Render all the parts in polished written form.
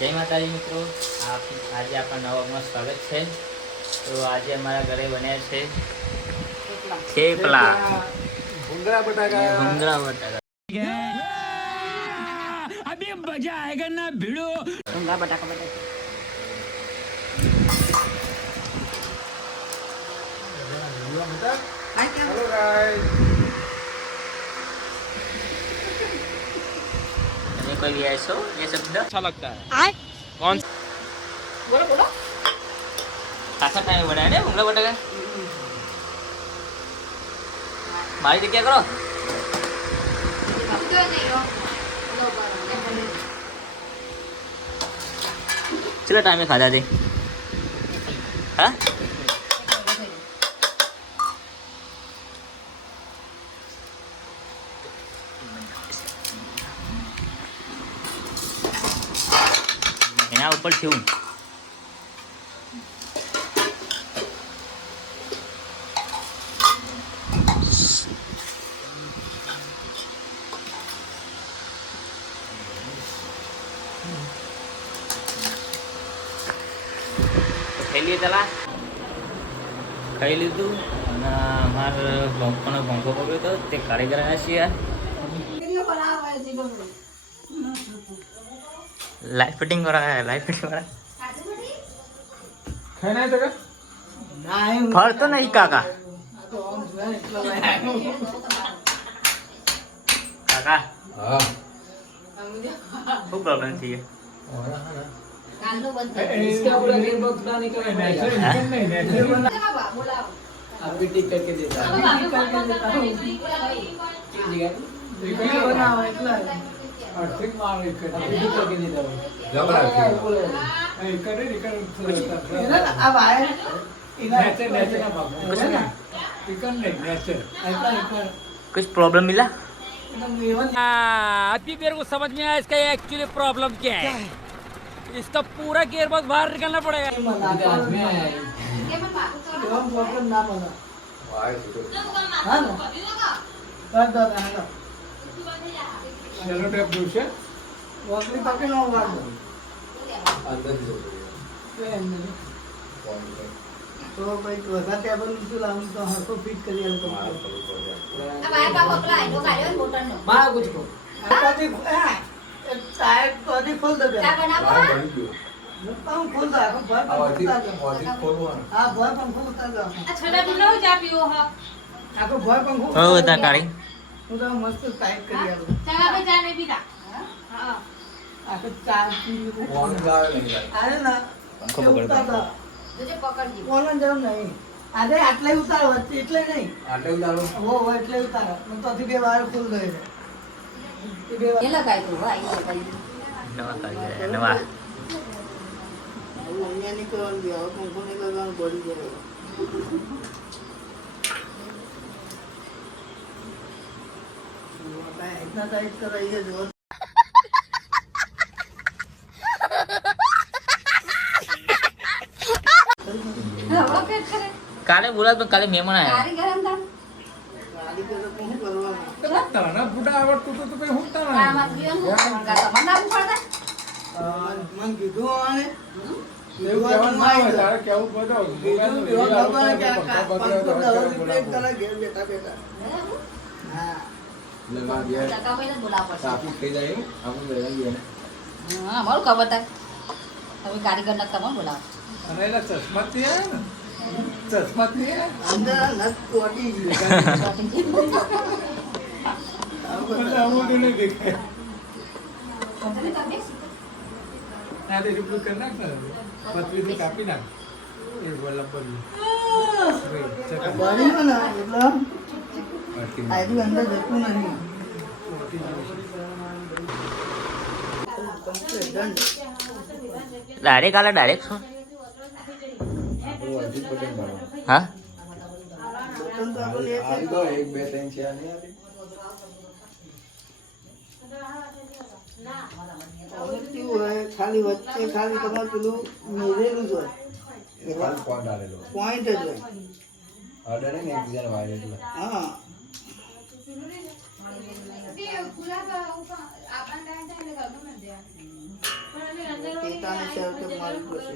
જય માતાજી મિત્રો, આજે આપણા નવા વ્લોગમાં સ્વાગત છે। તો આજે અમારા ઘરે બન્યા છે થેપલા, ભૂંગળા બટાકા। अभी मजा आएगा ना भिड़ो। भूंगा बटाका बटाका। हेलो गाइस, તમે કોઈ भी ऐसो ये शब्द अच्छा लगता है। कौन बोलो बोलो। ખાસા ટાઈમે બનાવ્યા ને ભૂંગળા બટાકા। મારી જગ્યા કરો। ચલો ટાઈમે ખાધા તે હા એના ઉપર થયું ખાઈ લઈએ પેલા ખાઈ લીધું અને અમારે પપ્પાનો પંખો પકડ્યો હતો તે કારીગર આવ્યા છીએ લાઈટ ફિટિંગ કરાયા લાઈટ ફિટિંગ કરાયા ખાना है तो क्या? ફરતો નહીં કાકા કાકા हाँ। શું પ્રોબ્લેમ થઈ ગયો इसका पूरा गेट बॉक्स बनाने का नेचुरल नहीं नेचुरल अभी टिक करके देता हूँ और ठीक मार एक टिक करके देता हूँ जबरा करे ना अब आए नेचर नेचर ना बाबू कुछ नहीं चिकन नहीं नेचर कुछ प्रॉब्लम मिला अभी मेरे को समझ में आया इसका एक्चुअली प्रॉब्लम क्या है। इसका पूरा गियर बॉक्स बाहर निकलना पड़ेगा। चलो टेप दूसरे તો ભાઈ વધા ટેબલ નું લાવું તો હરકો ફિટ કરી આલો अब आए बाबू अपना आइडो गाड़ियों मोटर नो। માં कुछ को આપાથી ટાયર કોદી ખોલ દે क्या बनाबो? હું ખોલ દે આખો ભર હા ભર પંખો ઉતાર દો छोटा ढूंढो जा पियो हो। આખો ભર પંખો હો તા કાઢી હું તો મસ્ત ટાઈટ કરી આલો चला पे जाने भी था। हां। આખો ચાર પી અરે ના પંખો પકડ ઉતાર દો तुझे पकड़ दी। કોણ જરૂર નહીં આજે આટલે ઉતારો વચ્ચે એટલે નહીં હો એટલે ઉતારો હું તો બે વાર ખોલ દે બે વાર ये लगाई तू भाई ये लगाई। નવા કાઢી નવા અહીંયા ની કરવાનું દે હવે પંખો ની લગાવવાનું પડી જાય इतना टाइट कर रही है जो वो क्या करे? કાલે બોલા તો કાલે મહેમાન આયા गाड़ी गरम था। गाड़ी पे तो कौन करवाना ताना फुटा आवड़તું તો કઈ હોતા क्या નહીં मत पियो ना। का तो मना पड़ता। मन કીધું આને એવું કહેવાનું ના હોય તારે કેવું બધો કીધું એવો ખબર કે આ 510 રૂપિયા કલા ઘેર બેઠા બેઠા હા टका पे तो बोला पड़ता। સાપુ થઈ જાય આપણે લઈ લઈએ हां मालूम का बता। अभी कारीगर न कम बोला। અને એના ચશ્મા થી આયા ને ચશ્મા થી આયા અંદર નત કોટી ગઈ મને આવું નહીં દેખાય कंपनी का बेस। ના તે રિપ્લે કર નાખ ને પતરી થી કાપી નાખ એ વલ્લભ પર બની ને એટલે આજુ અંદર જતું નહીં ડાયરેક્ટ આલા ડાયરેક્ટ છો હા બટન તો આપણે એક એક બે ત્રણ છે નહીં હવે કેવું હોય ખાલી વચ્ચે ખાલી તમારે પેલું મેરેલું જ હોય પોઈન્ટ જ હોય હા गुलाब आपण काय काय गरम मध्ये पण आम्ही अंदर ટેટાની શરતે મારી પડશે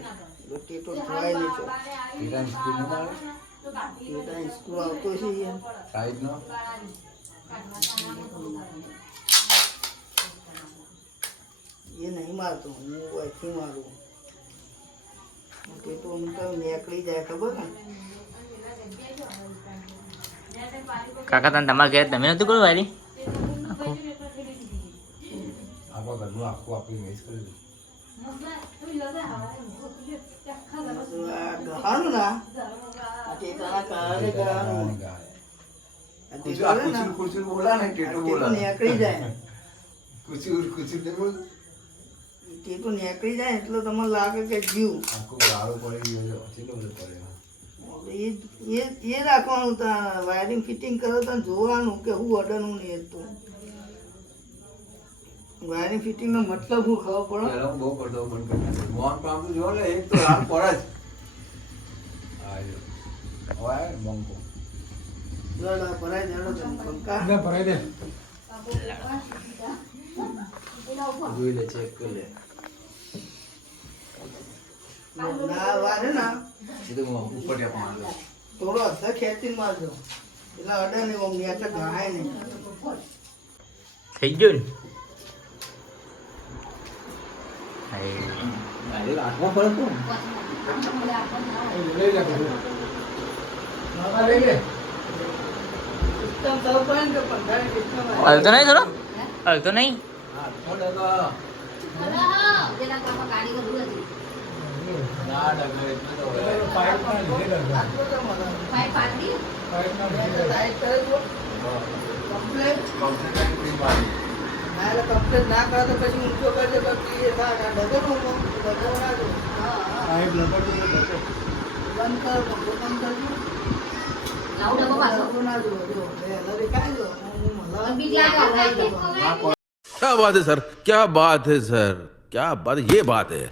ટેટો જોવાય નહીં છો ટેટાની સ્કૂલ આવતો છે એ નહીં મારતો હું અહીંથી મારું ટેટો નીકળી જાય ખબર ને કાકા તને તમારા ઘેર તમે નતું કર્યું વાયરી ગહાનું ના ટેટાના કારણે ગહાનું નીકળી જાય ટેટો નીકળી જાય એટલે તમને લાગે કે જીવ એ રાખવાનું વાયરિંગ ફિટિંગ કરો તો જોવાનું કે હું ઓર્ડરનું નહીં હતું વાયરિંગ ફિટિંગ નો મતલબ હું ખબર પડે ભરાઈ દે જોઈ લે ચેક કરી લે ના વારે ના એ તો ઉપર ટેપ મારજો થોડો હશે ખેંચીને મારજો એટલે અડે નહીં મમ્મી એટલે ગણાય નહીં થઈ ગયું ને આઠમાં ફરક તો લઈ લે બધું મામા લઈ લે સિસ્ટમ થવું પડે ને કે 15 સિસ્ટમ હલતો નહીં થોડો હલતો નહીં જેના કામમાં ગાડી વધુ હતી પાઇપના લીધે ડરતો. આટલું તો મને પાઇપ પાડી પાઇપના લીધે ટાઈટ કરે તો કમ્પ્લેટ ના એટલે કમ્પ્લેટ ના કરે તો પછી ઊંચો કરજો પછી એ ના ડગો ના જો પાઇપ લપડતો તો ડરતો. બંધ કરો પંખો બંધ કરજો લાવ ડબ્બો પાછો ડગો ના જો જો બે હલાવી કાઢી દો હું પણ બીક લાગે હલાવી દો. क्या बात है सर क्या बात है सर क्या बात ये बात है